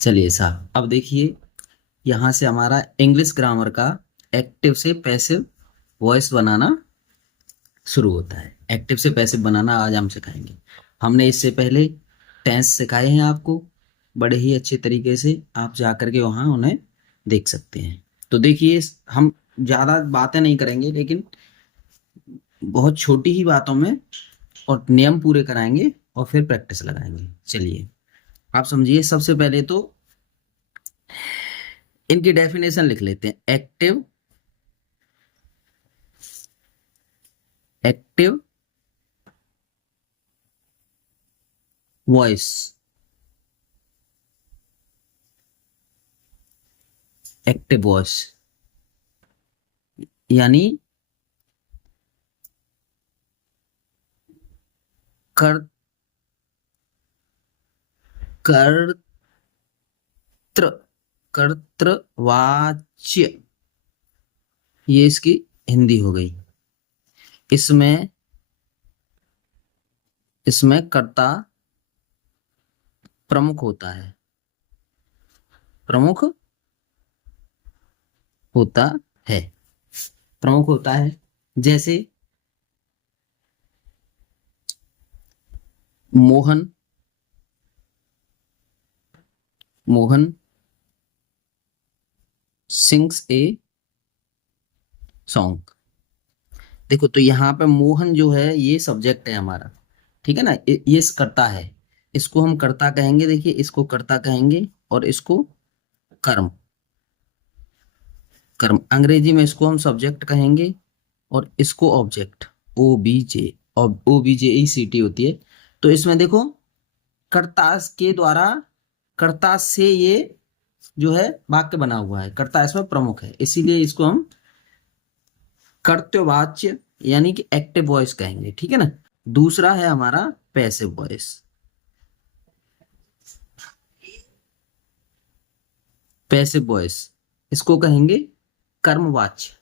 चलिए साहब, अब देखिए, यहाँ से हमारा इंग्लिश ग्रामर का एक्टिव से पैसिव वॉइस बनाना शुरू होता है। एक्टिव से पैसिव बनाना आज हम सिखाएंगे। हमने इससे पहले टेंस सिखाए हैं आपको बड़े ही अच्छे तरीके से। आप जा करके वहाँ उन्हें देख सकते हैं। तो देखिए, हम ज़्यादा बातें नहीं करेंगे, लेकिन बहुत छोटी ही बातों में और नियम पूरे कराएंगे और फिर प्रैक्टिस लगाएंगे। चलिए, आप समझिए। सबसे पहले तो इनकी डेफिनेशन लिख लेते हैं। Active, active voice, active voice यानी कर कर्तृ कर्तृवाच्य, ये इसकी हिंदी हो गई। इसमें इसमें कर्ता प्रमुख होता है, प्रमुख होता है, प्रमुख होता है। जैसे Mohan, Mohan sings a song. देखो, तो यहाँ पे मोहन जो है ये सब्जेक्ट है हमारा, ठीक है ना। ये कर्ता है, इसको हम कर्ता कहेंगे। देखिए, इसको कर्ता कहेंगे और इसको कर्म, कर्म अंग्रेजी में इसको हम सब्जेक्ट कहेंगे और इसको object, O B J. O B J E C T होती है। तो इसमें देखो, कर्ता के द्वारा, कर्ता से ये जो है वाक्य बना हुआ है। कर्ता इसमें प्रमुख है, इसीलिए इसको हम कर्तव्यवाच्य यानी कि एक्टिव वॉइस कहेंगे, ठीक है ना। दूसरा है हमारा पैसिव वॉइस। पैसिव वॉइस इसको कहेंगे कर्मवाच्य।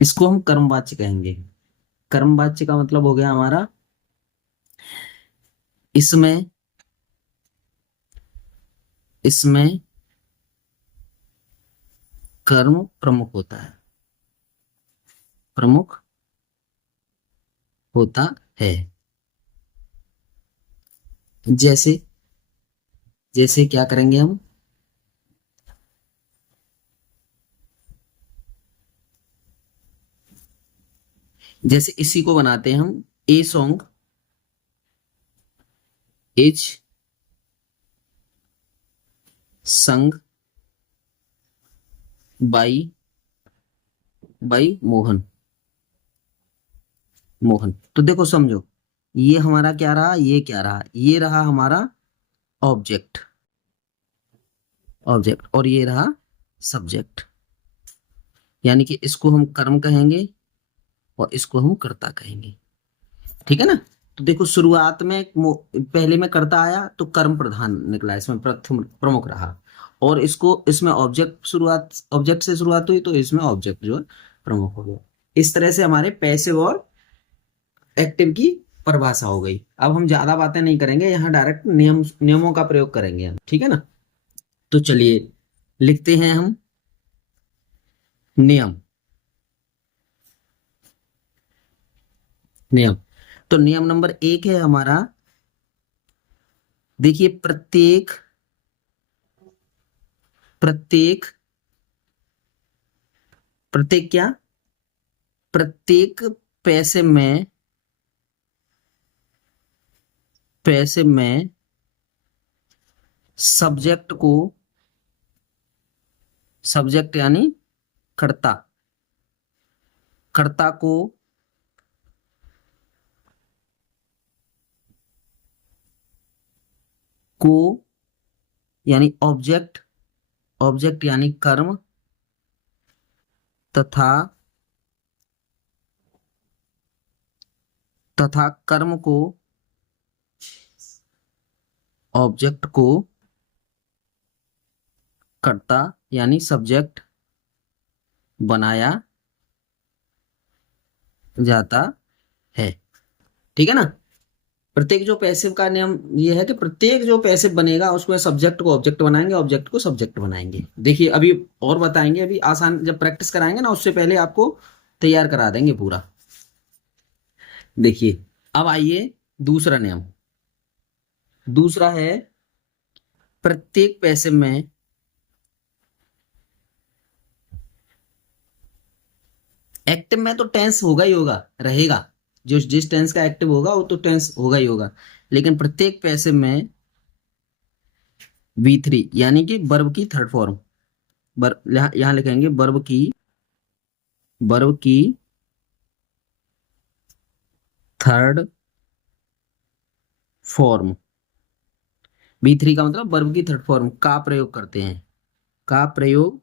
इसको हम कर्मवाच्य कहेंगे। कर्मवाच्य का मतलब हो गया हमारा, इसमें इसमें कर्म प्रमुख होता है, प्रमुख होता है। जैसे जैसे क्या करेंगे हम, जैसे इसी को बनाते हैं हम। ए सॉन्ग इज संग बाई बाई मोहन, मोहन। तो देखो, समझो, ये हमारा क्या रहा, ये क्या रहा, ये रहा हमारा ऑब्जेक्ट, ऑब्जेक्ट, और ये रहा सब्जेक्ट। यानी कि इसको हम कर्म कहेंगे और इसको हम कर्ता कहेंगे, ठीक है ना। तो देखो, शुरुआत में पहले में कर्ता आया तो कर्म प्रधान निकला, इसमें प्रथम प्रमुख रहा। और इसको, इसमें ऑब्जेक्ट शुरुआत, ऑब्जेक्ट से शुरुआत हुई तो इसमें ऑब्जेक्ट जो है प्रमुख हो गया। इस तरह से हमारे पैसिव और एक्टिव की परिभाषा हो गई। अब हम ज्यादा बातें नहीं करेंगे, यहाँ डायरेक्ट नियमों का प्रयोग करेंगे हम, ठीक है ना। तो चलिए, लिखते हैं हम नियम। नियम, तो नियम नंबर 1 है हमारा। देखिए, प्रत्येक प्रत्येक प्रत्येक क्या, प्रत्येक पैसे में, पैसे में सब्जेक्ट को, सब्जेक्ट यानी कर्ता, कर्ता को यानी ऑब्जेक्ट, ऑब्जेक्ट यानी कर्म, तथा तथा कर्म को, ऑब्जेक्ट को कर्ता यानी सब्जेक्ट बनाया जाता है, ठीक है ना। प्रत्येक जो पैसिव का नियम ये है कि प्रत्येक जो पैसिव बनेगा उसमें सब्जेक्ट को ऑब्जेक्ट बनाएंगे, ऑब्जेक्ट को सब्जेक्ट बनाएंगे। देखिए अभी और बताएंगे, अभी आसान जब प्रैक्टिस कराएंगे ना उससे पहले आपको तैयार करा देंगे पूरा। देखिए अब आइए दूसरा नियम। दूसरा है प्रत्येक पैसिव में एक्टिव में तो टेंस होगा ही होगा, रहेगा। जो जिस टेंस का एक्टिव होगा वो तो टेंस होगा ही होगा, लेकिन प्रत्येक पैसिव में V3 यानी कि वर्ब की थर्ड फॉर्म, यहां लिखेंगे वर्ब की थर्ड फॉर्म। V3 का मतलब वर्ब की थर्ड फॉर्म का प्रयोग करते हैं, का प्रयोग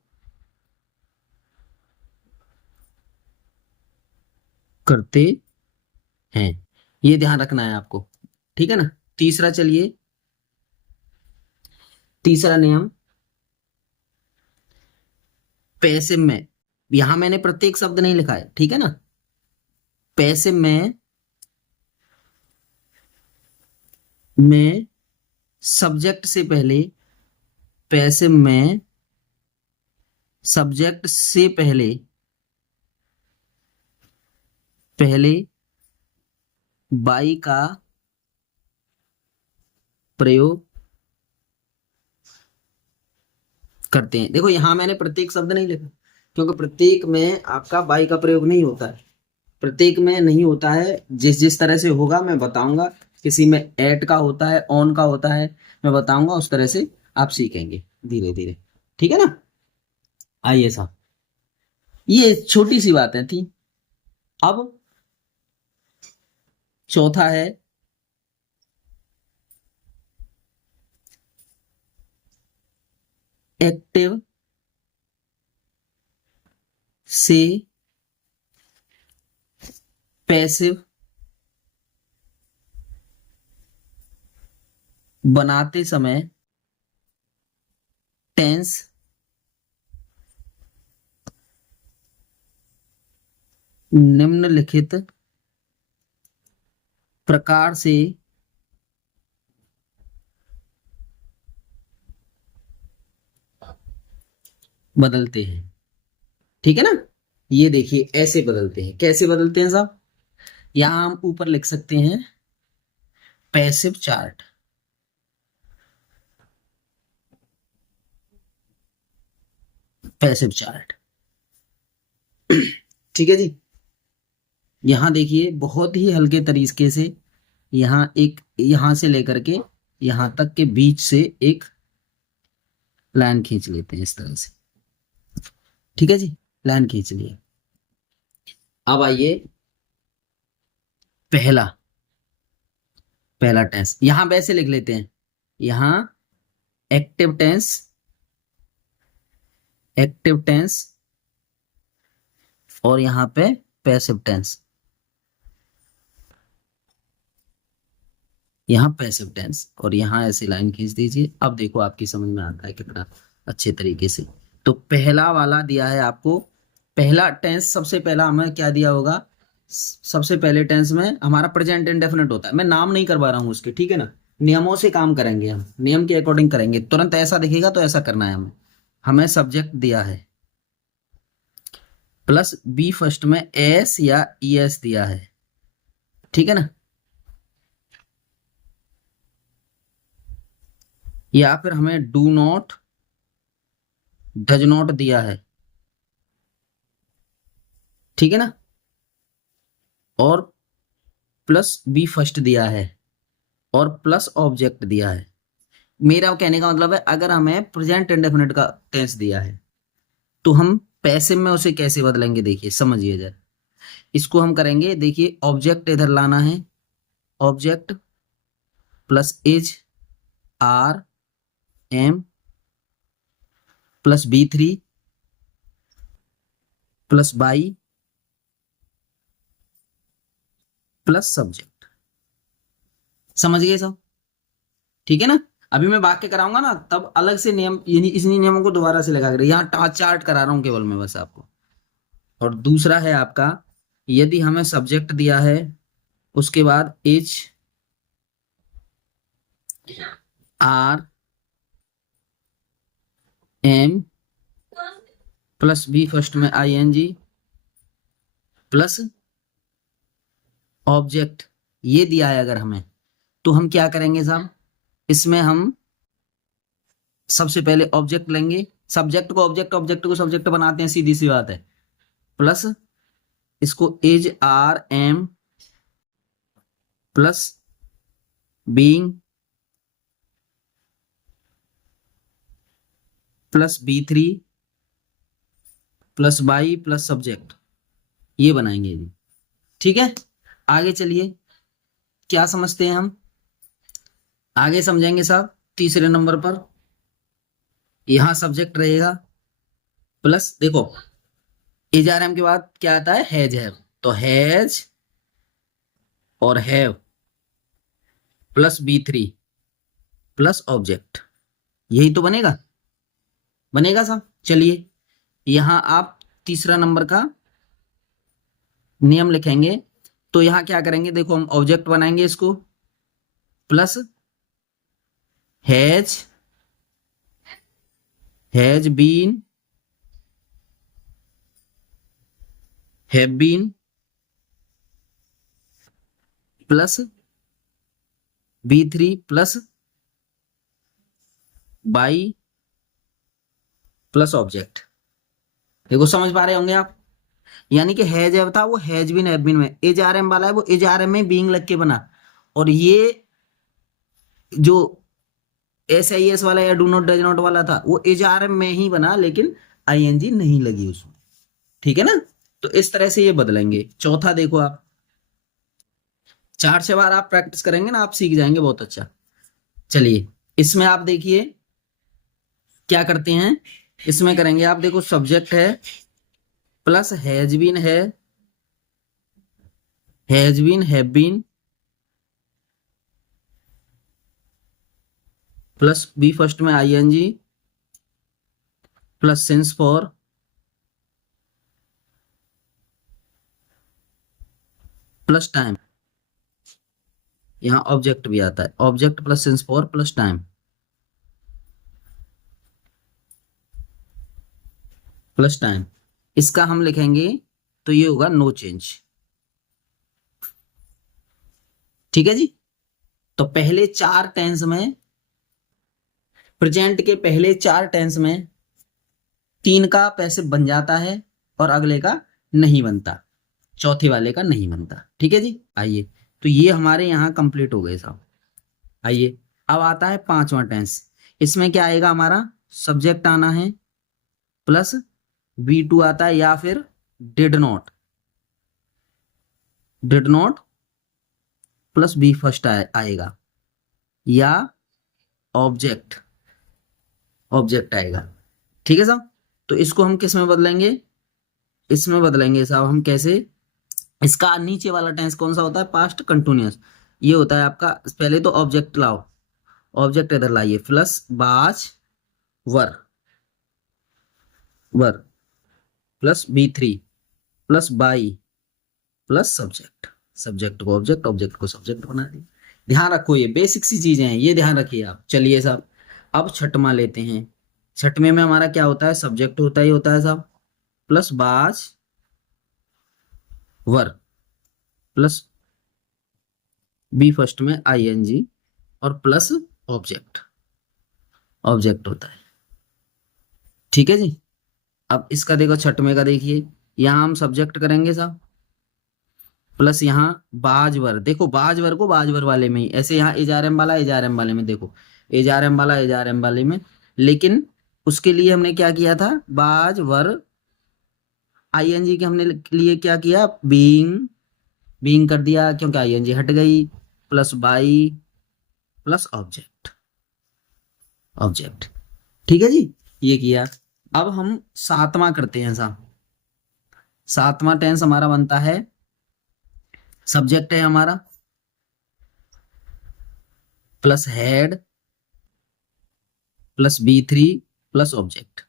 करते हैं, ये ध्यान रखना है आपको, ठीक है ना। तीसरा चलिए, तीसरा नियम पैसिव में, यहां मैंने प्रत्येक शब्द नहीं लिखा है, ठीक है ना। पैसिव में सब्जेक्ट से पहले, पैसिव में सब्जेक्ट से पहले बाई का प्रयोग करते हैं। देखो यहां मैंने प्रत्येक शब्द नहीं लिखा क्योंकि प्रत्येक में आपका बाई का प्रयोग नहीं होता है, प्रत्येक में नहीं होता है। जिस जिस तरह से होगा मैं बताऊंगा, किसी में एट का होता है, ऑन का होता है, मैं बताऊंगा, उस तरह से आप सीखेंगे धीरे धीरे, ठीक है ना। आइए साहब, ये छोटी सी बातें थी। अब चौथा है एक्टिव से पैसिव बनाते समय टेंस निम्नलिखित प्रकार से बदलते हैं, ठीक है ना। ये देखिए ऐसे बदलते हैं, कैसे बदलते हैं साहब, यहां हम ऊपर लिख सकते हैं पैसिव चार्ट, पैसिव चार्ट, ठीक है जी। यहां देखिए बहुत ही हल्के तरीके से, यहां से लेकर के यहां तक के बीच से एक लाइन खींच लेते हैं इस तरह से, ठीक है जी। लाइन खींच लिए। अब आइए पहला टेंस, यहां वैसे लिख लेते हैं, यहां एक्टिव टेंस और यहां पे पैसिव टेंस, यहां पैसिव टेंस और यहां ऐसी लाइन खींच दीजिए। अब देखो आपकी समझ में आता है कितना अच्छे तरीके से। तो पहला वाला दिया है आपको, पहला टेंस सबसे पहला हमें क्या दिया होगा, सबसे पहले टेंस में हमारा प्रेजेंट इंडेफिनिट होता है। मैं नाम नहीं करवा रहा हूं उसके, ठीक है ना, नियमों से काम करेंगे हम, नियम के अकॉर्डिंग करेंगे। तुरंत ऐसा दिखेगा तो ऐसा करना है हमें। हमें सब्जेक्ट दिया है प्लस बी फर्स्ट में एस या ई एस दिया है, ठीक है ना, या फिर हमें डू नॉट डज नॉट दिया है, ठीक है ना, और प्लस बी फर्स्ट दिया है और प्लस ऑब्जेक्ट दिया है। मेरा कहने का मतलब है अगर हमें प्रेजेंट इंडेफिनिट का टेंस दिया है तो हम पैसिव में उसे कैसे बदलेंगे, देखिए समझिए जरा। इसको हम करेंगे, देखिए ऑब्जेक्ट इधर लाना है, object plus is are M plus B3 plus by plus subject, समझ गए सब, ठीक है ना। अभी मैं वाक्य कराऊंगा ना तब अलग से नियम, इन्हीं नियमों को दोबारा से लगा कर, यहाँ चार्ट करा रहा हूं केवल मैं बस आपको। और दूसरा है आपका, यदि हमें सब्जेक्ट दिया है उसके बाद H R M plus B first में I N G plus object, ये दिया है अगर हमें, तो हम क्या करेंगे साहब, इसमें हम सबसे पहले ऑब्जेक्ट लेंगे, सब्जेक्ट को ऑब्जेक्ट, ऑब्जेक्ट को सब्जेक्ट बनाते हैं, सीधी सी बात है, प्लस इसको is are M plus being plus B3 plus by plus subject, ये बनाएंगे जी। ठीक है, आगे चलिए, क्या समझते हैं हम, आगे समझेंगे साहब। तीसरे नंबर पर यहां सब्जेक्ट रहेगा प्लस, देखो इज आर एम के बाद क्या आता है, हैज हैव, तो हैज और have plus B3 plus object, यही तो बनेगा, बनेगा साहब। चलिए यहां आप तीसरा नंबर का नियम लिखेंगे, तो यहां क्या करेंगे, देखो हम ऑब्जेक्ट बनाएंगे इसको, plus has been, have been plus B3 plus by plus object. देखो समझ पा रहे होंगे आप, यानी कि हैज हैव था वो हैज बीन हैव बीन में, एज आर एम वाला है वो एज आर एम में बीइंग लग के बना, और ये जो SIS वाला या डू नॉट डज नॉट वाला था वो एज आर एम में ही बना, लेकिन ING नहीं लगी उसमें। ठीक है ना, तो इस तरह से ये बदलेंगे। चौथा देखो आप, 4-6 बार आप प्रैक्टिस करेंगे ना, आप सीख जाएंगे बहुत अच्छा। चलिए इसमें आप देखिए क्या करते हैं, इसमें करेंगे आप, देखो सब्जेक्ट है प्लस हैज बीन है, has been have been plus B first में ING plus since for plus time, यहां ऑब्जेक्ट भी आता है, object plus since for plus time plus time, इसका हम लिखेंगे तो ये होगा नो चेंज। ठीक है जी, तो पहले 4 टेंस में, प्रेजेंट के पहले 4 टेंस में 3 का पैसिव बन जाता है और अगले का नहीं बनता, चौथे वाले का नहीं बनता। ठीक है जी, आइए, तो ये हमारे यहाँ कंप्लीट हो गए साहब। आइए अब आता है 5वां टेंस, इसमें क्या आएगा हमारा, सब्जेक्ट आना है प्लस B2 आता है, या फिर did not plus B first आएगा, या ऑब्जेक्ट आएगा। ठीक है साहब, तो इसको हम किस में बदलेंगे, इसमें बदलेंगे साहब हम कैसे, इसका नीचे वाला टेंस कौन सा होता है, पास्ट कंटिन्यूअस, ये होता है आपका, पहले तो ऑब्जेक्ट लाओ, ऑब्जेक्ट इधर लाइए, प्लस बाज वर plus B3 plus by plus subject को ऑब्जेक्ट, ऑब्जेक्ट को सब्जेक्ट बना दिया। ध्यान रखो ये बेसिक सी चीजें हैं, ये ध्यान रखिए आप। चलिए साहब अब छठवां लेते हैं, छठवें में हमारा क्या होता है, सब्जेक्ट होता है साहब प्लस बाज वर प्लस बी फर्स्ट में ING और प्लस ऑब्जेक्ट होता है। ठीक है जी, अब इसका देखो छठवें का देखिए, यहां हम सब्जेक्ट करेंगे साहब प्लस यहाँ बाजवर, देखो बाजवर को बाजवर वाले में ही, ऐसे यहाँ एजआरएम वाला एजआरएम वाले में, देखो एजआरएम वाला एजआरएम वाले में, लेकिन उसके लिए हमने क्या किया था, बाजवर ING के हमने लिए क्या किया, बीइंग कर दिया, क्योंकि ING हट गई, प्लस बाई प्लस ऑब्जेक्ट। ठीक है जी, ये किया। अब हम 7वां करते हैं साहब, 7वां टेंस हमारा बनता है, सब्जेक्ट है हमारा plus head plus B3 plus object,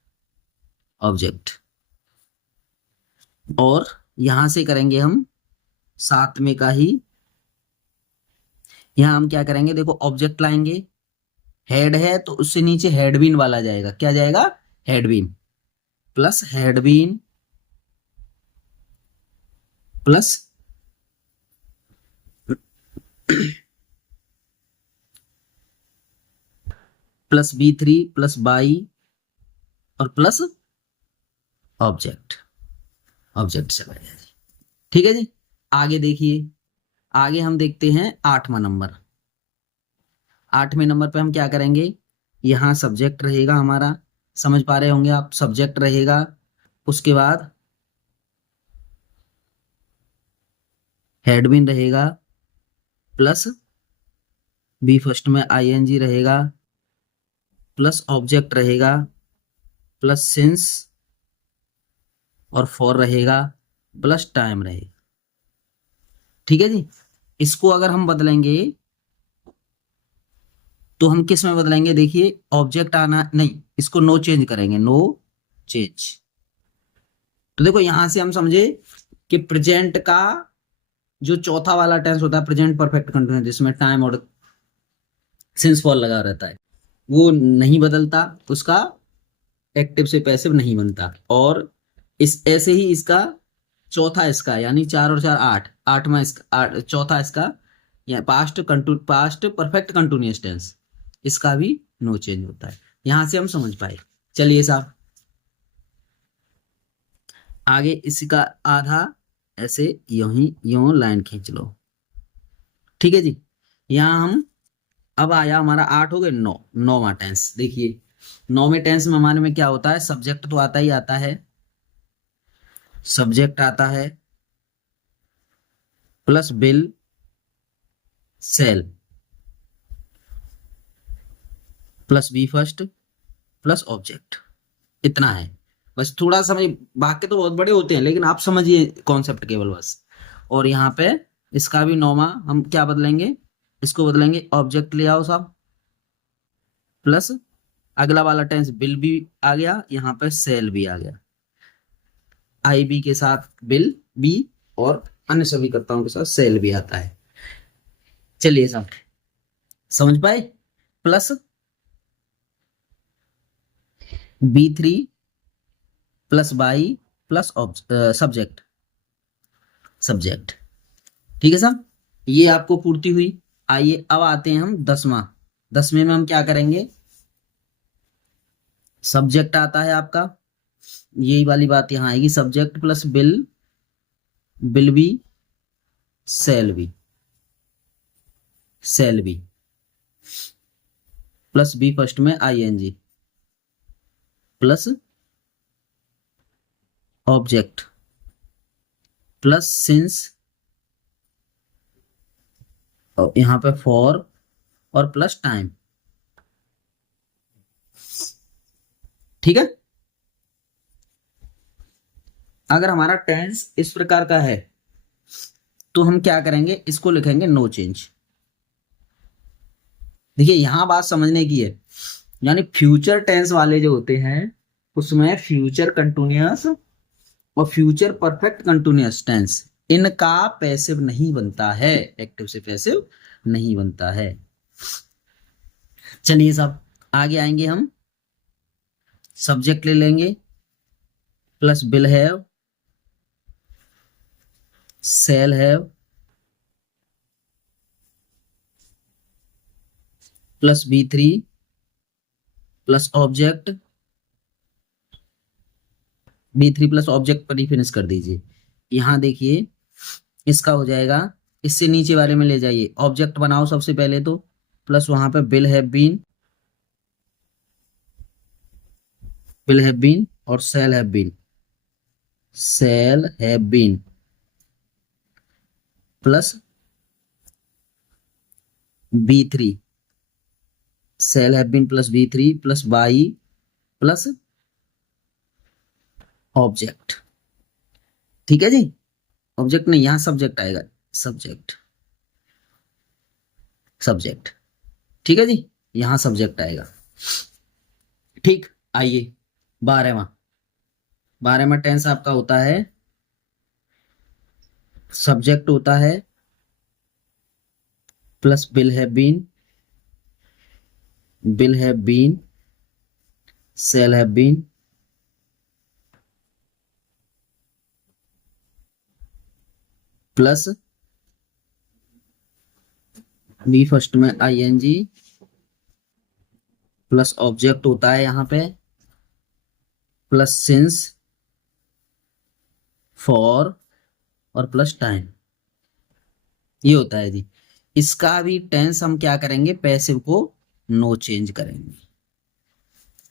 और यहां से करेंगे हम 7वें का ही, यहां हम क्या करेंगे, देखो ऑब्जेक्ट लाएंगे हेड है तो उससे नीचे हेडबीन वाला जाएगा, क्या जाएगा, had been, plus had been plus plus B3 plus by और प्लस ऑब्जेक्ट, ऑब्जेक्ट चला गया जी। ठीक है जी। आगे देखिए, आगे हम देखते हैं 8वां नंबर। 8वें नंबर पे हम क्या करेंगे, यहाँ सब्जेक्ट रहेगा हमारा, समझ पा रहे होंगे आप, सब्जेक्ट रहेगा, उसके बाद हेडबिन रहेगा, प्लस बी फर्स्ट में ING रहेगा, प्लस ऑब्जेक्ट रहेगा, प्लस सिंस और फॉर रहेगा, प्लस टाइम रहेगा। ठीक है जी। इसको अगर हम बदलेंगे तो हम किस में बदलेंगे, देखिए ऑब्जेक्ट आना नहीं, इसको नो चेंज करेंगे, नो चेंज। तो देखो यहां से हम समझे कि प्रेजेंट का जो चौथा वाला टेंस होता है, प्रेजेंट परफेक्ट कंटिन्यूअस, जिसमें टाइम और सिंस फॉर लगा रहता है, वो नहीं बदलता, उसका एक्टिव से पैसिव नहीं बनता। और इस ऐसे ही इसका चौथा इसका, यानी 4 और 4 8, आठवां इसका चौथा इसका या पास्ट परफेक्ट कंटिन्यूअस टेंस, इसका भी नो चेंज होता है। यहां से हम समझ पाए। चलिए साहब, आगे इसका आधा ऐसे यूं ही यूं लाइन खींच लो। ठीक है जी। यहां हम, अब आया हमारा 8 हो गए 9, नौवां टेंस। देखिए 9वें टेंस में हमारे में क्या होता है, सब्जेक्ट तो आता ही आता है, सब्जेक्ट आता है plus will shall plus B first plus object, इतना है बस। थोड़ा समझ, वाक्य तो बहुत बड़े होते हैं लेकिन आप समझिए कॉन्सेप्ट केवल बस। और यहाँ पे इसका भी 9वां हम क्या बदलेंगे, इसको बदलेंगे ऑब्जेक्ट ले आओ साहब, प्लस अगला वाला टेंस बिल भी आ गया, यहाँ पे सेल भी आ गया, IB के साथ बिल बी और अन्य सभी कर्ताओं के साथ सेल भी आता है। चलिए साहब, समझ पाए, plus B3 plus by plus subject, subject. ठीक है साहब, ये आपको पूर्ति हुई। आइए अब आते हैं हम 10वां। 10वें में हम क्या करेंगे, सब्जेक्ट आता है आपका, यही वाली बात यहां आएगी, subject plus will, will be shall be, shall be plus B first में ING plus object plus since और यहां पे फॉर और प्लस टाइम। ठीक है। अगर हमारा टेंस इस प्रकार का है तो हम क्या करेंगे, इसको लिखेंगे नो चेंज। देखिए यहां बात समझने की है, यानी फ्यूचर टेंस वाले जो होते हैं उसमें फ्यूचर कंटिन्यूअस और फ्यूचर परफेक्ट कंटिन्यूअस टेंस, इनका पैसिव नहीं बनता है, एक्टिव से पैसिव नहीं बनता है। चलिए साहब, आगे आएंगे हम, सब्जेक्ट ले लेंगे plus will have shall have plus B3 plus object, B3 plus object पर ही फिनिश कर दीजिए। यहां देखिए इसका हो जाएगा, इससे नीचे वाले में ले जाइए, ऑब्जेक्ट बनाओ सबसे पहले तो, प्लस वहां पे will have been, will have been और shall have been, shall have been plus B3, shall have been plus B3 plus by plus object. ठीक है जी, ऑब्जेक्ट नहीं, यहां सब्जेक्ट आएगा, सब्जेक्ट, सब्जेक्ट। ठीक है जी, यहां सब्जेक्ट आएगा। ठीक, आइए 12वां। 12वां टेंस आपका होता है, सब्जेक्ट होता है plus will have been will have been, shall have been, plus B first में ing प्लस ऑब्जेक्ट होता है यहाँ पे, प्लस सिंस, फॉर और प्लस टाइम, ये होता है जी। इसका भी टेंस हम क्या करेंगे, पैसिव को नो चेंज करेंगे,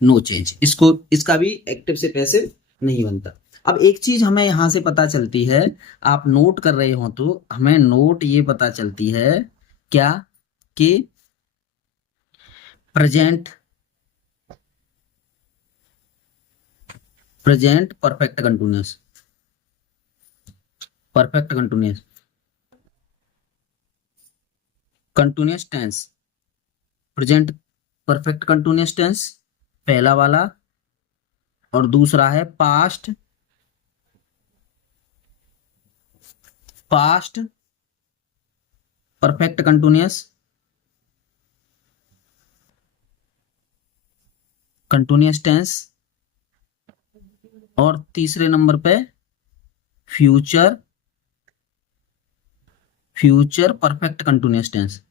नो चेंज। इसको, इसका भी एक्टिव से पैसिव नहीं बनता। अब एक चीज हमें यहां से पता चलती है, आप नोट कर रहे हो तो हमें नोट ये पता चलती है क्या, कि present perfect continuous, perfect continuous, continuous tense, present perfect continuous tense पहला वाला, और दूसरा है पास्ट परफेक्ट कंटिन्यूअस टेंस, और तीसरे नंबर पे future perfect continuous tense.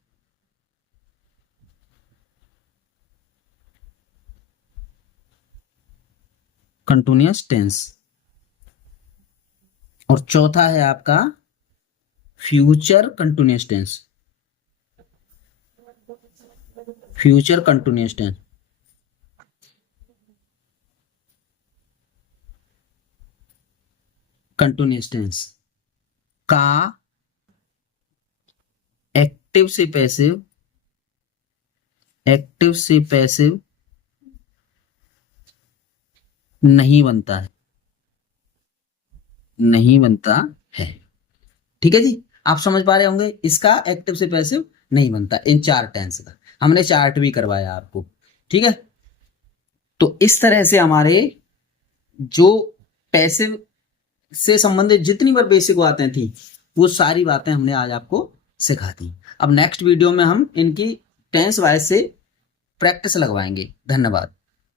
Continuous tense, और चौथा है आपका future continuous tense, future continuous tense. Continuous tense का एक्टिव से पैसिव नहीं बनता है, ठीक है जी। आप समझ पा रहे होंगे, इसका एक्टिव से पैसिव नहीं बनता इन चार टेंस का। हमने चार्ट भी करवाया आपको, ठीक है। तो इस तरह से हमारे जो पैसिव से संबंधित जितनी बार बेसिक बातें थी, वो सारी बातें हमने आज आपको सिखा दी। अब नेक्स्ट वीडियो में हम इनकी टेंस वाइज से प्रैक्टिस लगवाएंगे। धन्यवाद।